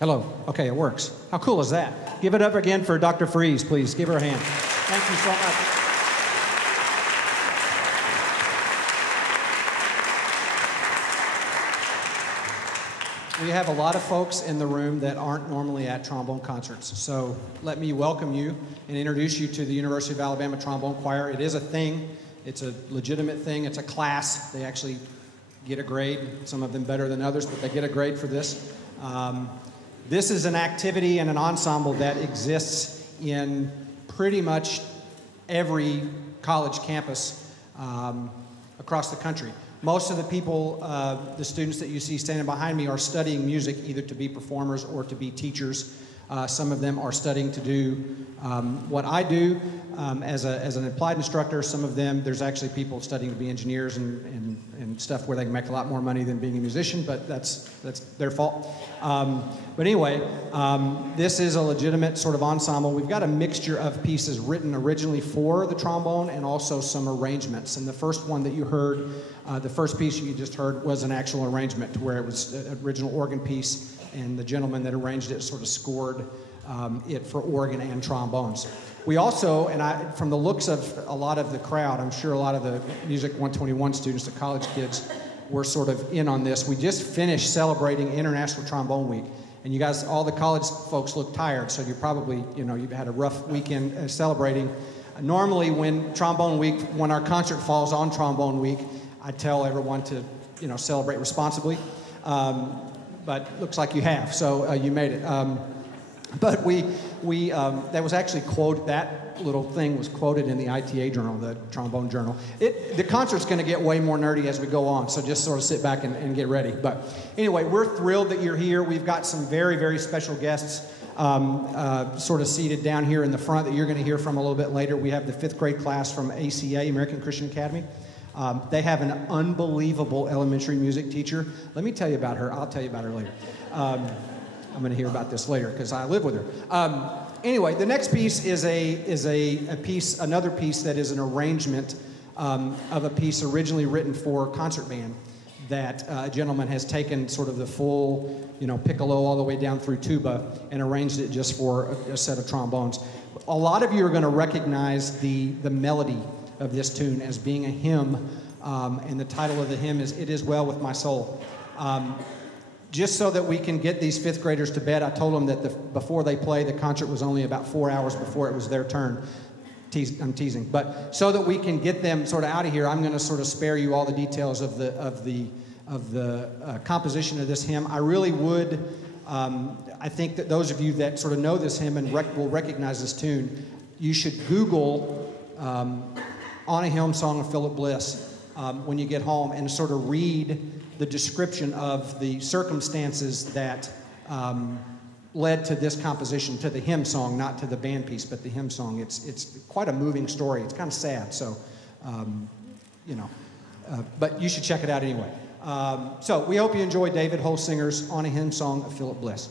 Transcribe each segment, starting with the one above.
Hello. Okay, it works. How cool is that? Give it up again for Dr. Freeze, please. Give her a hand. Thank you so much. We have a lot of folks in the room that aren't normally at trombone concerts. So let me welcome you and introduce you to the University of Alabama Trombone Choir. It is a thing. It's a legitimate thing. It's a class. They actually get a grade. Some of them better than others, but they get a grade for this. This is an activity and an ensemble that exists in pretty much every college campus across the country. Most of the people, the students that you see standing behind me, are studying music either to be performers or to be teachers. Some of them are studying to do what I do as an applied instructor. Some of them, there's actually people studying to be engineers and stuff where they can make a lot more money than being a musician, but that's their fault. But anyway, this is a legitimate sort of ensemble. We've got a mixture of pieces written originally for the trombone and also some arrangements. And the first one that you heard, the first piece you just heard, was an actual arrangement where it was an original organ piece, and the gentleman that arranged it sort of scored it for organ and trombones. We also, and from the looks of a lot of the crowd, I'm sure a lot of the Music 121 students, the college kids, were sort of in on this. We just finished celebrating International Trombone Week, and you guys, all the college folks look tired, so you're probably, you've had a rough weekend celebrating. Normally when Trombone Week, when our concert falls on Trombone Week, I tell everyone to, celebrate responsibly. But looks like you have, so you made it. But that was actually quoted, that little thing was quoted in the ITA journal, the Trombone Journal. The concert's gonna get way more nerdy as we go on, so just sort of sit back and get ready. But anyway, we're thrilled that you're here. We've got some very, very special guests sort of seated down here in the front that you're gonna hear from a little bit later. We have the 5th grade class from ACA, American Christian Academy. They have an unbelievable elementary music teacher. Let me tell you about her. I'll tell you about her later. I'm going to hear about this later because I live with her. Anyway, the next piece is another piece that is an arrangement of a piece originally written for concert band that a gentleman has taken sort of the full, piccolo all the way down through tuba and arranged it just for a set of trombones. A lot of you are going to recognize the melody of this tune as being a hymn, and the title of the hymn is "It Is Well With My Soul." Just so that we can get these 5th graders to bed, I told them that before they play, the concert was only about 4 hours before it was their turn. I'm teasing, but so that we can get them sort of out of here, I'm going to sort of spare you all the details of the composition of this hymn. I really would. I think that those of you that sort of know this hymn and will recognize this tune, you should Google "On a Hymn Song" of Philip Bliss when you get home and sort of read the description of the circumstances that led to this composition, to the hymn song, not to the band piece, but the hymn song. It's quite a moving story. It's kind of sad, so, but you should check it out anyway. So we hope you enjoy David Holsinger's "On a Hymn Song" of Philip Bliss.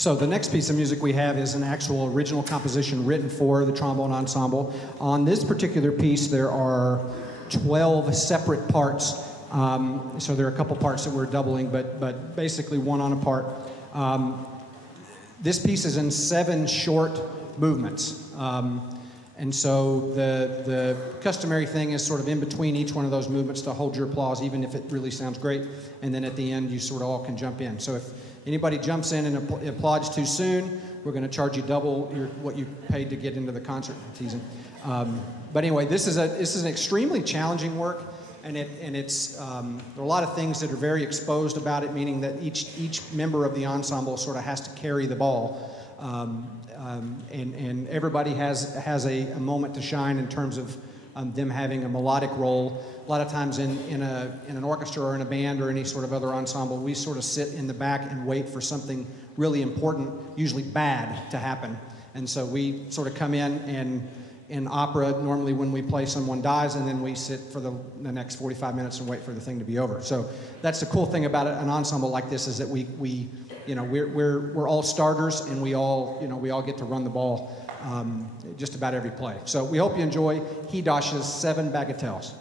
So the next piece of music we have is an actual original composition written for the trombone ensemble. On this particular piece, there are 12 separate parts. So there are a couple parts that we're doubling, but basically one on a part. This piece is in 7 short movements. And so the customary thing is sort of in between each one of those movements to hold your applause, even if it really sounds great. And then at the end, you sort of all can jump in. So if anybody jumps in and applauds too soon, we're going to charge you double what you paid to get into the concert. Teasing. But anyway, this is an extremely challenging work, and it's there are a lot of things that are very exposed about it, meaning that each member of the ensemble sort of has to carry the ball. And everybody has a moment to shine in terms of them having a melodic role. A lot of times in an orchestra or in a band or any sort of other ensemble, we sort of sit in the back and wait for something really important, usually bad, to happen. And so we sort of come in opera, normally when we play someone dies, and then we sit for the next 45 minutes and wait for the thing to be over. So that's the cool thing about an ensemble like this, is that we're all starters, and we all get to run the ball just about every play. So we hope you enjoy Hidash's 7 Bagatelles.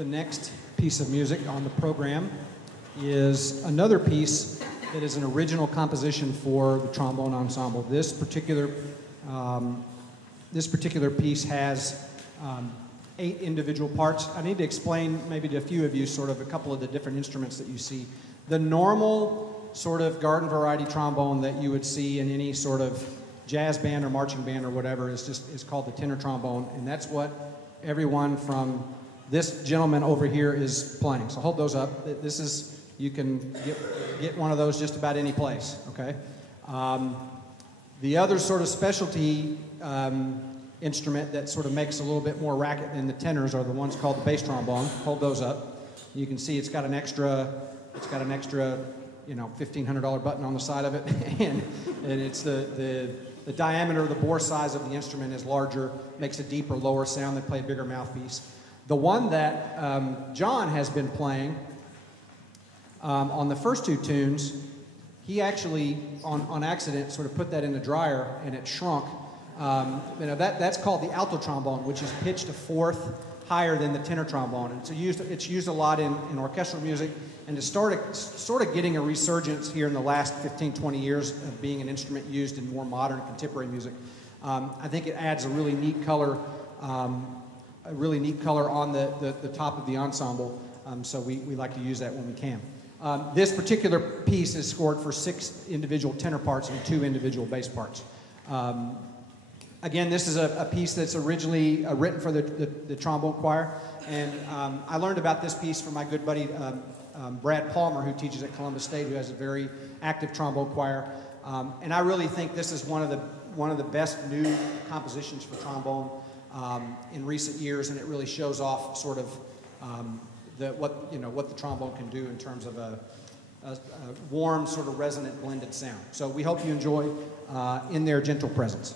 The next piece of music on the program is another piece that is an original composition for the trombone ensemble. This particular piece has 8 individual parts. I need to explain maybe to a few of you sort of a couple of the different instruments that you see. The normal sort of garden variety trombone that you would see in any sort of jazz band or marching band or whatever is called the tenor trombone, and that's what everyone from this gentleman over here is playing. So hold those up. This is, you can get one of those just about any place, okay? The other sort of specialty instrument that sort of makes a little bit more racket than the tenors are the ones called the bass trombone. Hold those up. You can see it's got an extra, you know, $1,500 button on the side of it, and it's the diameter, the bore size of the instrument is larger, makes a deeper, lower sound. They play a bigger mouthpiece. The one that John has been playing on the first 2 tunes, he actually, on accident, sort of put that in the dryer and it shrunk. You know, that's called the alto trombone, which is pitched a fourth higher than the tenor trombone. And it's used a lot in orchestral music, and to sort of getting a resurgence here in the last 15, 20 years of being an instrument used in more modern contemporary music. I think it adds a really neat color on the top of the ensemble, so we like to use that when we can. This particular piece is scored for 6 individual tenor parts and 2 individual bass parts. Again, this is a piece that's originally written for the trombone choir, and I learned about this piece from my good buddy Brad Palmer, who teaches at Columbus State, who has a very active trombone choir, and I really think this is one of the best new compositions for trombone in recent years, and it really shows off sort of what the trombone can do in terms of a warm, sort of resonant, blended sound. So we hope you enjoy In Their Gentle Presence.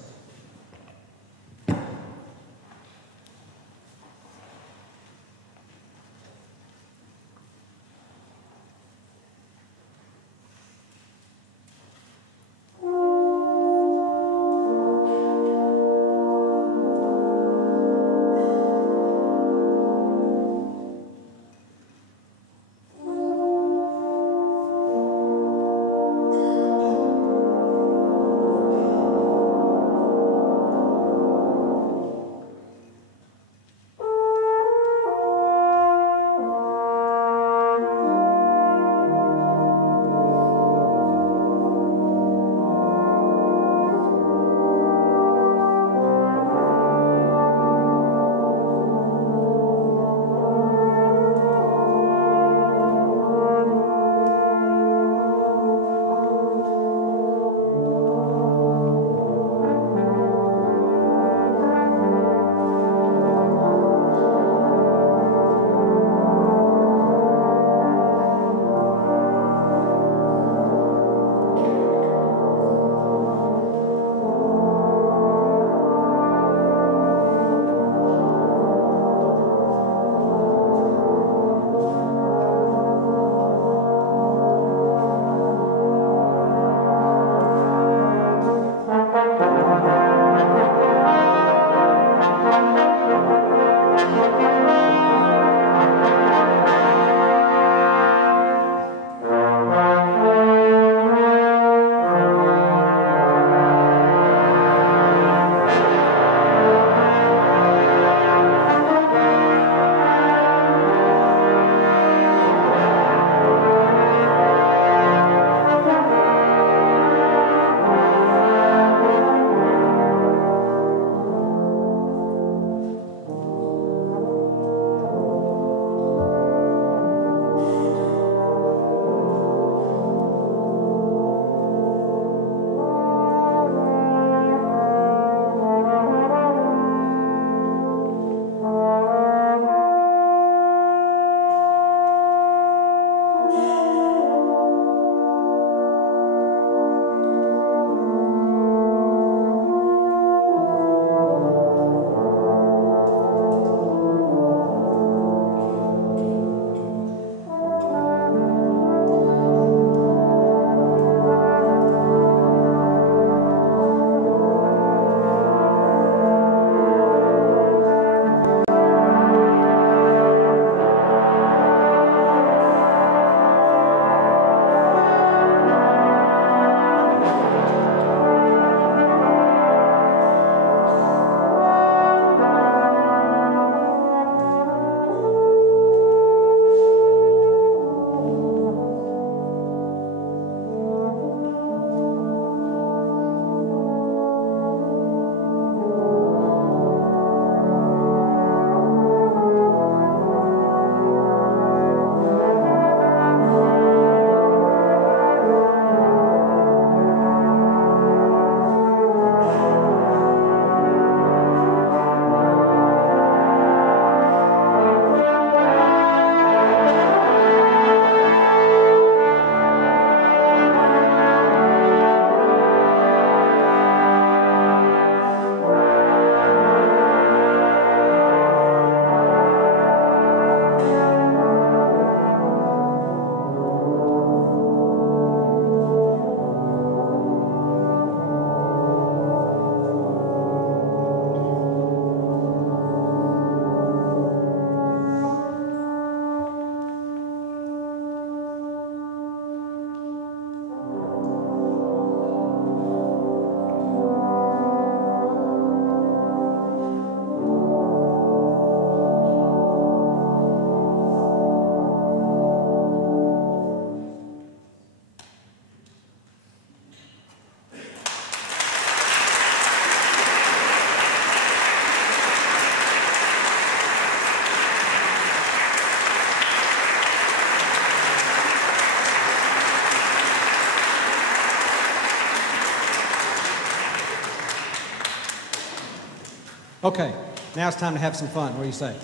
Okay, now it's time to have some fun. What do you say?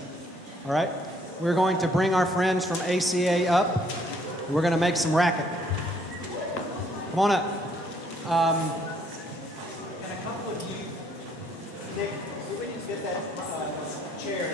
All right? We're going to bring our friends from ACA up. We're going to make some racket. Come on up. And a couple of you, Nick, we need to get that chair.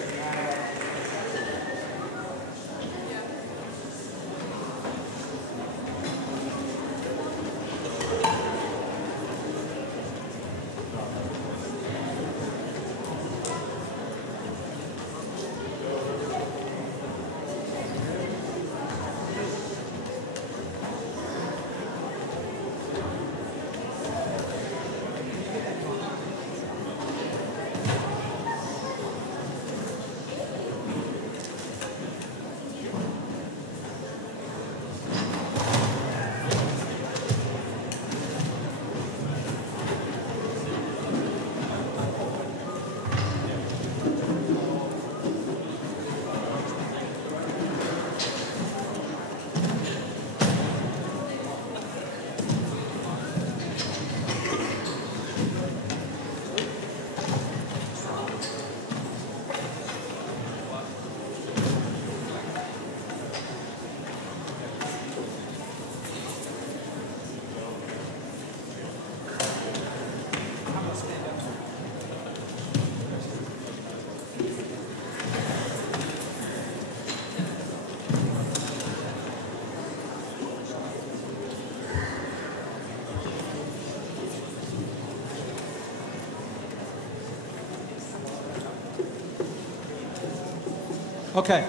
Okay,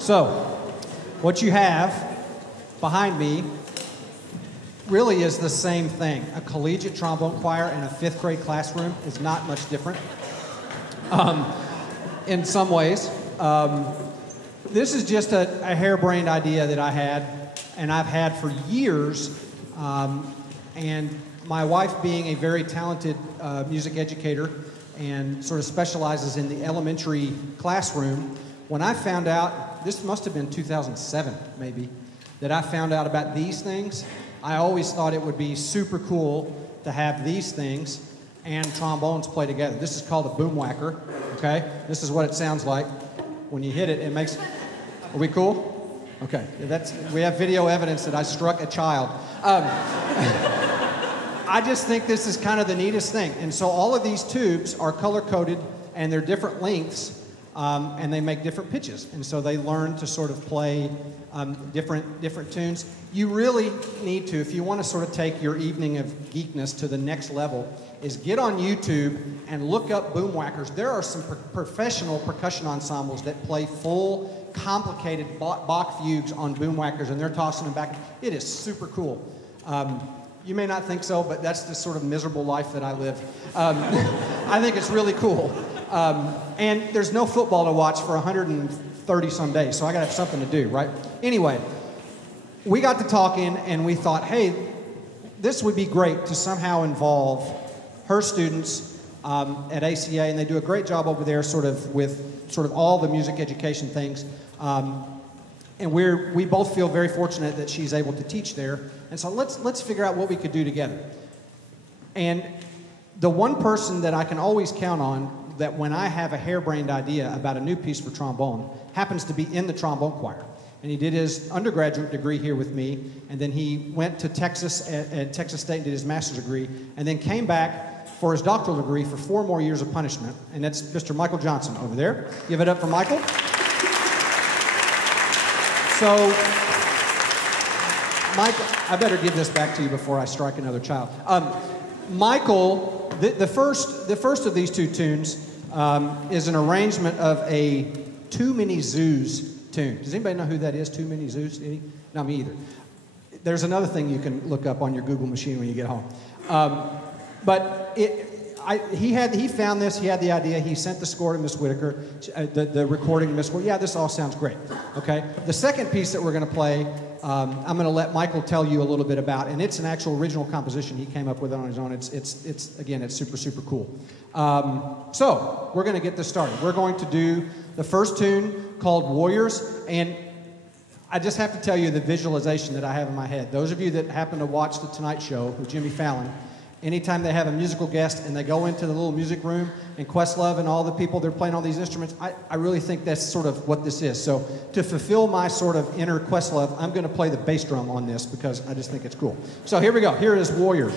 so what you have behind me really is the same thing. A collegiate trombone choir in a 5th grade classroom is not much different in some ways. This is just a harebrained idea that I had, and I've had for years, and my wife being a very talented music educator and sort of specializes in the elementary classroom, when I found out, this must have been 2007 maybe, that I found out about these things, I always thought it would be super cool to have these things and trombones play together. This is called a boom whacker, okay? This is what it sounds like. When you hit it, it makes... Are we cool? Okay, we have video evidence that I struck a child. I just think this is kind of the neatest thing. And so all of these tubes are color-coded, and they're different lengths, and they make different pitches. And so they learn to sort of play different tunes. You really need to, if you want to sort of take your evening of geekness to the next level, is get on YouTube and look up boom whackers. There are some professional percussion ensembles that play full, complicated Bach fugues on boom whackers, and they're tossing them back. It is super cool. You may not think so, but that's the sort of miserable life that I live. I think it's really cool. And there's no football to watch for 130 some days, so I gotta have something to do, right? Anyway, we got to talking and we thought, hey, this would be great to somehow involve her students at ACA, and they do a great job over there sort of with sort of all the music education things. And we both feel very fortunate that she's able to teach there. And so let's figure out what we could do together. And the one person that I can always count on that when I have a harebrained idea about a new piece for trombone happens to be in the trombone choir. And he did his undergraduate degree here with me, and then he went to Texas at Texas State and did his master's degree, and then came back for his doctoral degree for 4 more years of punishment. And that's Mr. Michael Johnson over there. Give it up for Michael. So, Michael, I better give this back to you before I strike another child. Michael, the first of these 2 tunes is an arrangement of a Too Many Zoos tune. Does anybody know who that is, Too Many Zoos? Any? Not me either. There's another thing you can look up on your Google machine when you get home. But he found this, he had the idea, he sent the score to Miss Whitaker, the recording to Miss Whitaker. Yeah, this all sounds great, okay? The second piece that we're gonna play, I'm gonna let Michael tell you a little bit about, and it's an actual original composition. He came up with it on his own. It's super, super cool. So, we're gonna get this started. We're going to do the first tune called Warriors, and I just have to tell you the visualization that I have in my head. Those of you that happen to watch The Tonight Show with Jimmy Fallon, anytime they have a musical guest and they go into the little music room and Questlove and all the people they're playing all these instruments, I really think that's sort of what this is. So to fulfill my sort of inner Questlove, I'm going to play the bass drum on this because I just think it's cool. So here we go. Here is Warrior.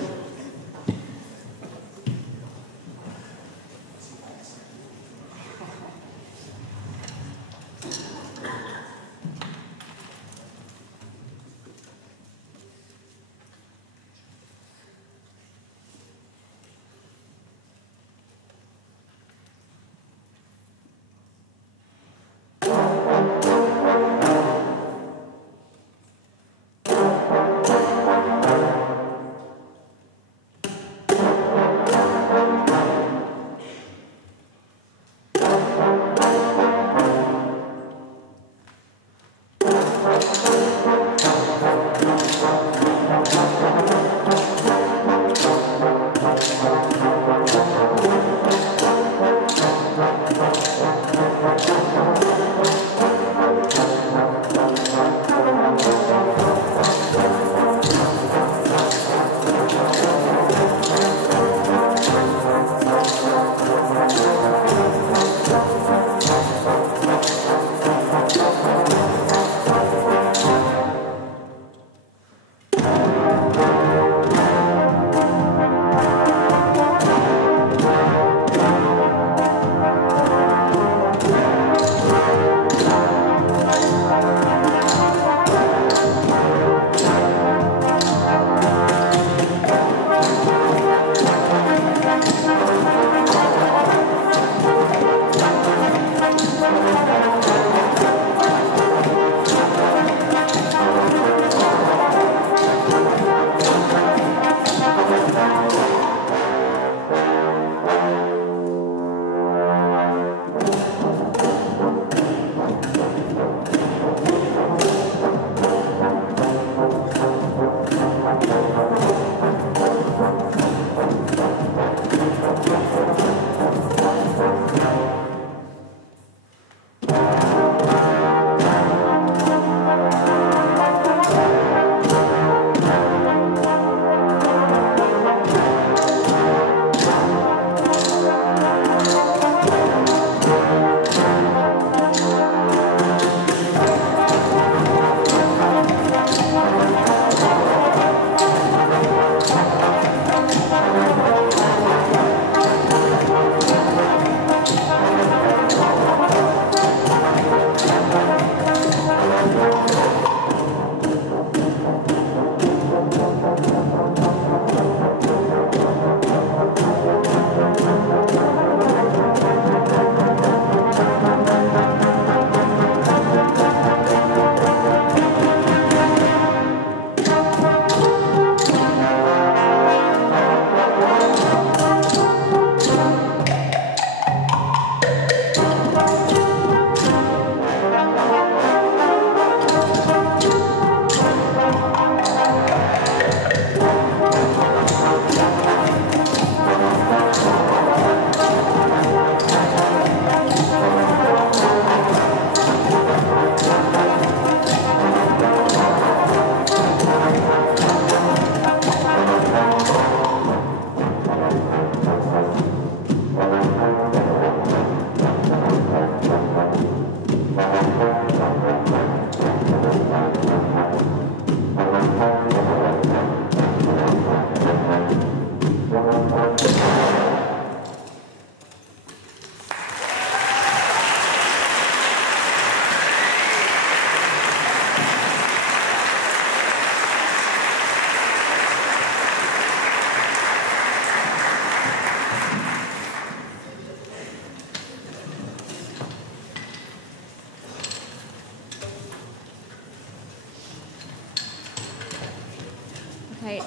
Okay,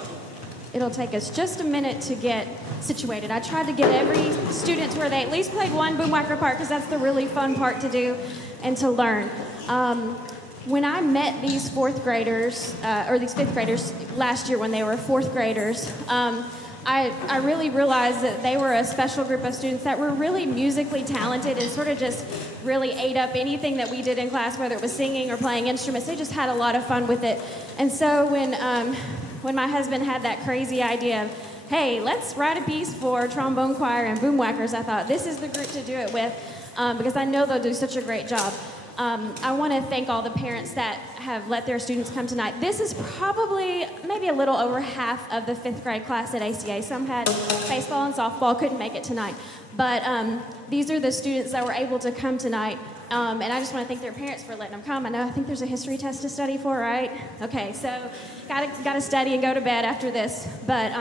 it'll take us just a minute to get situated. I tried to get every student to where they at least played one boom whacker part because that's the really fun part to do and to learn. When I met these fourth graders, or these fifth graders last year when they were fourth graders, I really realized that they were a special group of students that were really musically talented and sort of just really ate up anything that we did in class, whether it was singing or playing instruments. They just had a lot of fun with it. And so when my husband had that crazy idea of hey, let's write a piece for trombone choir and boomwhackers. I thought this is the group to do it with because I know they'll do such a great job. I want to thank all the parents that have let their students come tonight. This is probably maybe a little over half of the 5th grade class at ACA. Some had baseball and softball, couldn't make it tonight. But these are the students that were able to come tonight. And I just want to thank their parents for letting them come. I think there's a history test to study for, right? Okay, so gotta study and go to bed after this. But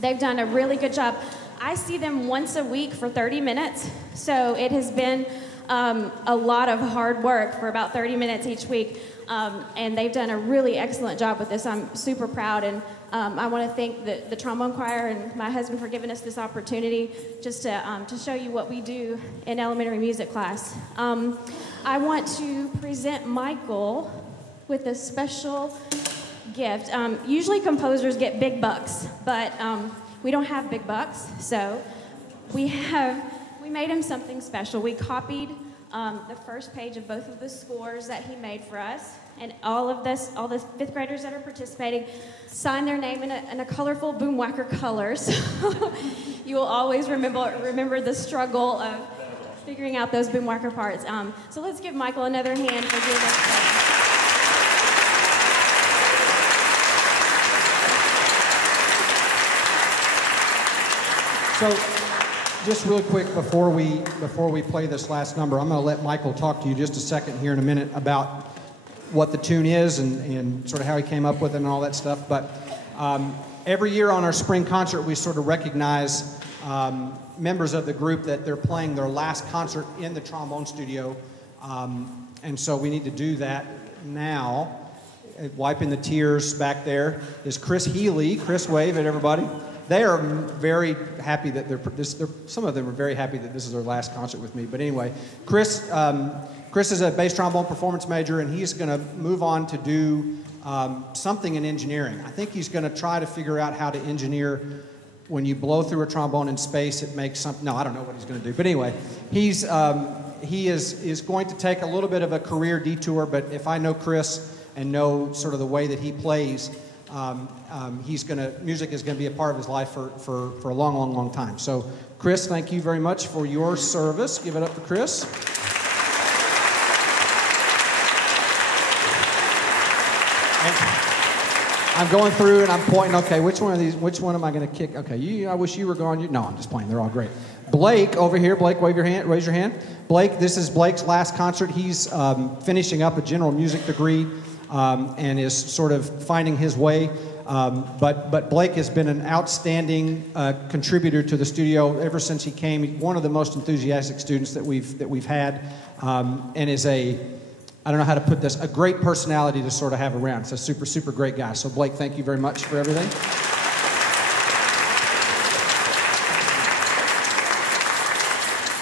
they've done a really good job. I see them once a week for 30 minutes. So it has been a lot of hard work for about 30 minutes each week. And they've done a really excellent job with this. I'm super proud, and I want to thank the trombone choir and my husband for giving us this opportunity just to show you what we do in elementary music class. I want to present Michael with a special gift. Usually composers get big bucks, but we don't have big bucks, so we made him something special. We copied the first page of both of the scores that he made for us, and all the 5th graders that are participating signed their name in a colorful boomwhacker color. So you will always remember the struggle of figuring out those boomwhacker parts. So let's give Michael another hand for doing this. So, just real quick before we play this last number, I'm going to let Michael talk to you just a second here in a minute about what the tune is and sort of how he came up with it and all that stuff. But every year on our spring concert, we sort of recognize members of the group that they're playing their last concert in the trombone studio. And so we need to do that now. Wiping the tears back there is Chris Healy. Chris, wave at everybody. They are very happy that some of them are very happy that this is their last concert with me. But anyway, Chris is a bass trombone performance major, and he's going to move on to do something in engineering. I think he's going to try to figure out how to engineer when you blow through a trombone in space, it makes something. No, I don't know what he's going to do. But anyway, he is going to take a little bit of a career detour. But if I know Chris and know sort of the way that he plays, music is going to be a part of his life for a long, long, long time. So, Chris, thank you very much for your service. Give it up for Chris. And I'm going through and I'm pointing, okay, which one am I going to kick? Okay, I wish you were gone. No, I'm just playing. They're all great. Blake, over here. Blake, raise your hand. Blake, this is Blake's last concert. He's finishing up a general music degree. And is sort of finding his way. But Blake has been an outstanding contributor to the studio ever since he came. He's one of the most enthusiastic students that we've had, and is I don't know how to put this, a great personality to sort of have around. It's a super, super great guy. So Blake, thank you very much for everything.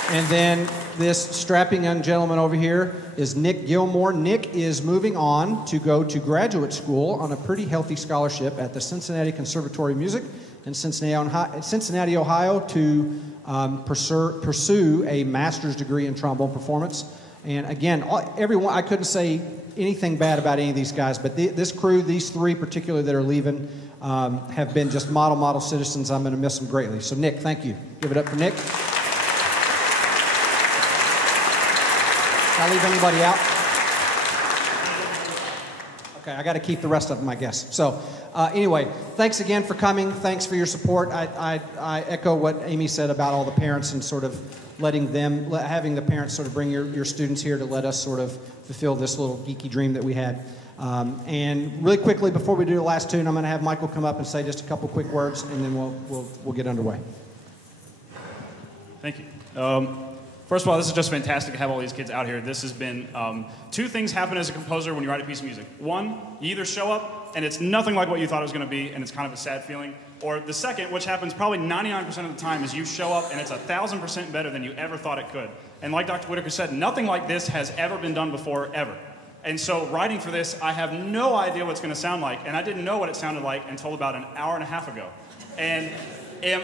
And then this strapping young gentleman over here is Nick Gilmore. Nick is moving on to go to graduate school on a pretty healthy scholarship at the Cincinnati Conservatory of Music in Cincinnati, Ohio, to pursue a master's degree in trombone performance. And again, everyone, I couldn't say anything bad about any of these guys, but this crew, these three particularly that are leaving, have been just model citizens. I'm going to miss them greatly. So Nick, thank you. Give it up for Nick. Did I leave anybody out? Okay, I got to keep the rest of them, I guess. So anyway, thanks again for coming. Thanks for your support. I echo what Amy said about all the parents and sort of having the parents sort of bring your students here to let us sort of fulfill this little geeky dream that we had. And really quickly, before we do the last tune, I'm going to have Michael come up and say just a couple quick words, and then we'll get underway. Thank you. First of all, this is just fantastic to have all these kids out here. This has been, two things happen as a composer when you write a piece of music. One, you either show up and it's nothing like what you thought it was going to be, and it's kind of a sad feeling. Or the second, which happens probably 99% of the time, is you show up and it's 1,000% better than you ever thought it could. And like Dr. Whitaker said, nothing like this has ever been done before, ever. And so writing for this, I have no idea what it's going to sound like, and I didn't know what it sounded like until about an hour and a half ago. And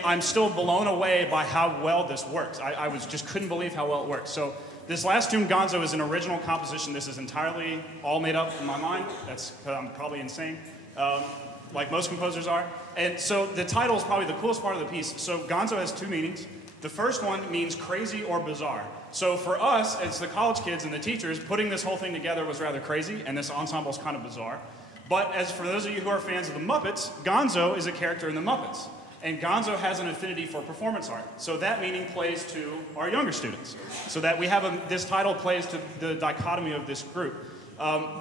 I'm still blown away by how well this works. I just couldn't believe how well it works. So this last tune, Gonzo, is an original composition. This is entirely all made up in my mind. That's because I'm probably insane. like most composers are. And so the title is probably the coolest part of the piece. So Gonzo has two meanings. The first one means crazy or bizarre. So for us, as the college kids and the teachers, putting this whole thing together was rather crazy, and this ensemble is kind of bizarre. But as for those of you who are fans of the Muppets, Gonzo is a character in the Muppets. And Gonzo has an affinity for performance art. So that meaning plays to our younger students. So that we have this title plays to the dichotomy of this group.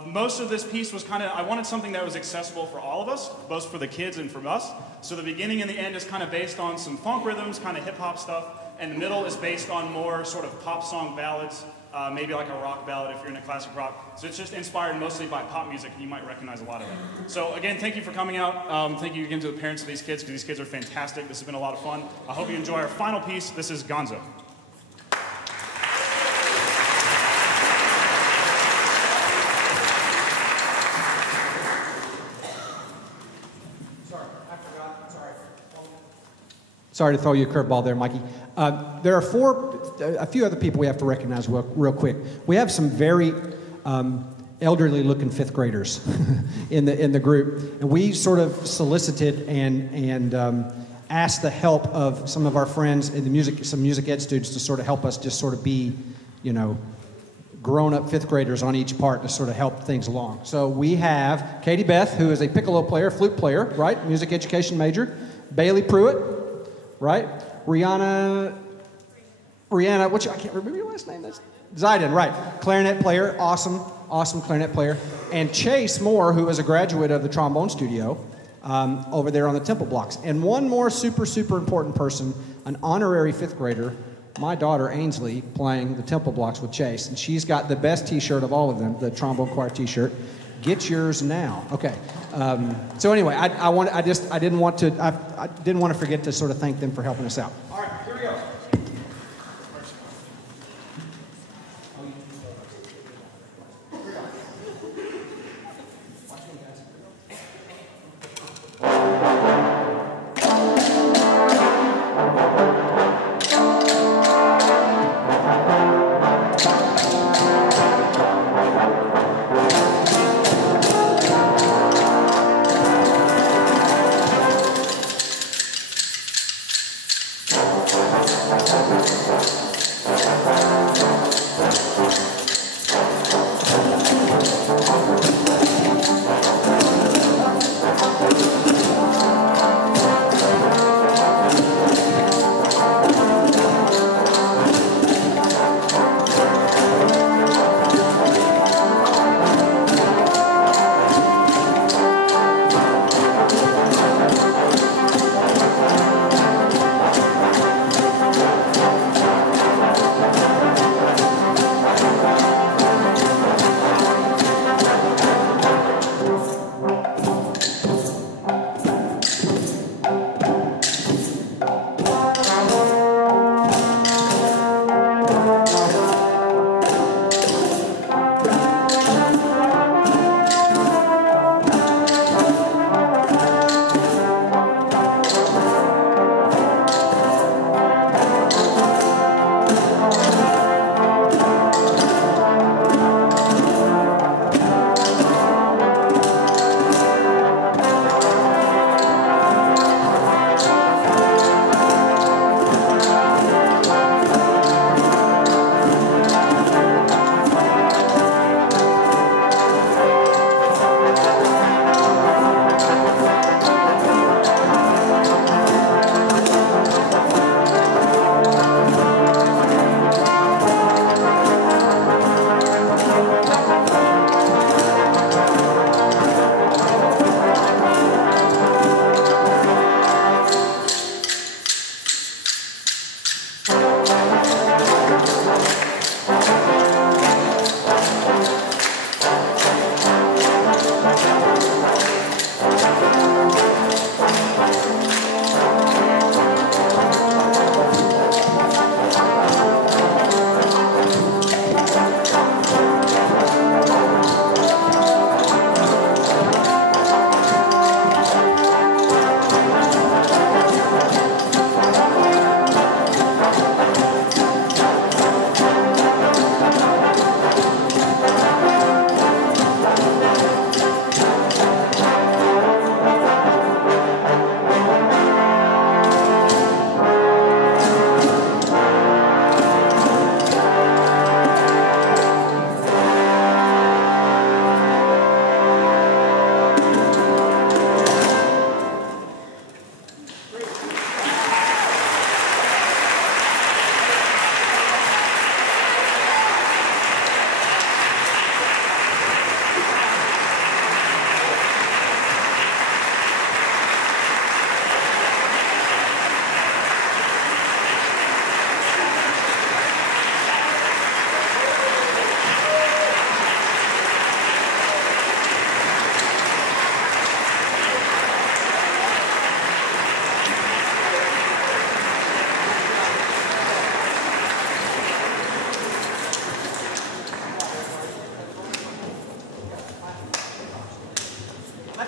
Most of this piece was I wanted something that was accessible for all of us, both for the kids and for us. So the beginning and the end is kind of based on some funk rhythms, kind of hip hop stuff, and the middle is based on more sort of pop song ballads, maybe like a rock ballad if you're into classic rock. So it's just inspired mostly by pop music, and you might recognize a lot of it. So again, thank you for coming out. Thank you again to the parents of these kids, because these kids are fantastic. This has been a lot of fun. I hope you enjoy our final piece. This is Gonzo. Sorry to throw you a curveball there, Mikey. There are a few other people we have to recognize real quick. We have some very elderly-looking fifth graders in the group, and we sort of solicited and asked the help of some of our friends in some music ed students to sort of help us just sort of be, grown-up fifth graders on each part to sort of help things along. So we have Katie Beth, who is a piccolo player, flute player, right? Music education major. Bailey Pruitt. Right? Rihanna, I can't remember your last name. That's Zayden, right. Clarinet player, awesome clarinet player. And Chase Moore, who is a graduate of the trombone studio over there on the temple blocks. And one more super important person, an honorary fifth grader, my daughter Ainsley, playing the temple blocks with Chase. And she's got the best t-shirt of all of them, the trombone choir t-shirt. Get yours now. Okay. So anyway, I didn't want to forget to sort of thank them for helping us out. All right, here we go.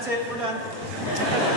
That's it. We're done.